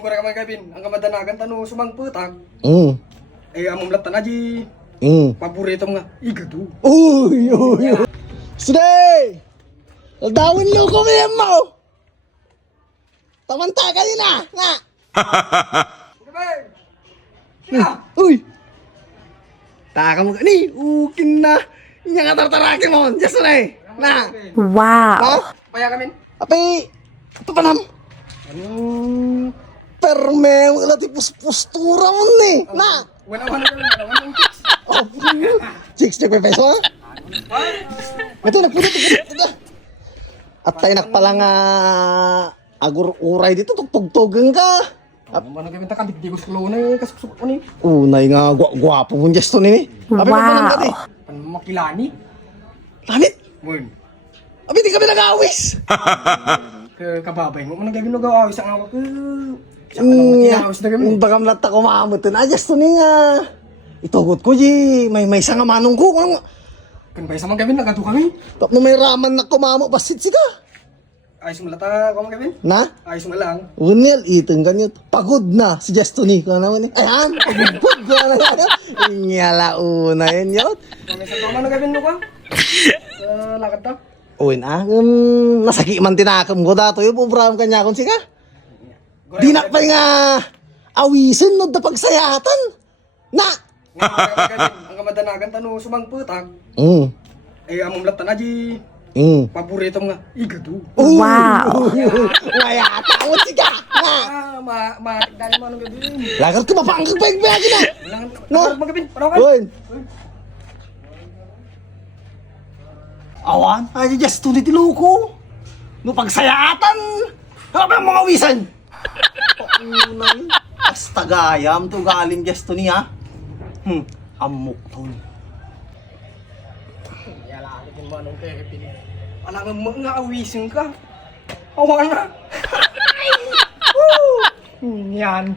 ko rin kamay kabin, ang kamadanagan tano sumang putak. Eh, among latan aji. Paborito nga, igado. Uy. Sige! Dawin lo ko mo! Tamanta ka din nga! Uy! Taka mo ka ni, ukin na! Inya nga tartarakin mo, just na! Wow! Paya kami. Ape, ito pa nam. Perme, wala ti postura mo ni. Na. Wala kami. Oh, 60 peso ha? Ito, nagpunit. At tayo nakpala nga agur-uray dito, tugtugan ka. Ano kami takang di ko skulo na kasuk ko ni. Unay nga, gwapo mong gesto ni. Ape, Wow. ka ni. Makilani. Lamit. Mon. Ape, di kami nag-awis. Kababay mo man gagawin awis ang awak. Sa kanang matiawis na kami. Bagam lata ko maamutin. Gesto ni nga. Itugot ko, may sanga manong ko. Kan bay sama gawin nagato kami. Tapos may raman na kumamo, basit sika. Ayos mo lata ko gawin. Na? Ayos mo lang. Unil, itong ganyan. Pagod na si Justini. Kung ano naman eh. Ayan, pagod ko na yan. Inyala una yun yun. Kami sa tama na gawin mo ka. Sa lakad ta. Uy na, nasaki man tinakam ko dato yung pubram kanya kung sika. Di na pa nga awisin no da pagsayatan. Na! Ang kamadanagan tano sumang putak. Eh, among latan aji. Paborito nga, igado. Wow! Mayata mo sika. Na! Dali mo anong gawin. Lagar ko mapangkag pa yung bagi na. No. Magawin, panaw ka. Uy! Awan, ay just tuloy tiloko. No pagsayatan. Ano ba yung mga wisan? Paunay. Basta gayam to galing just to niya. Amok to ni. Yala, akin mo anong kepin. Alam mo nga awisin ka. Awa na. Yan.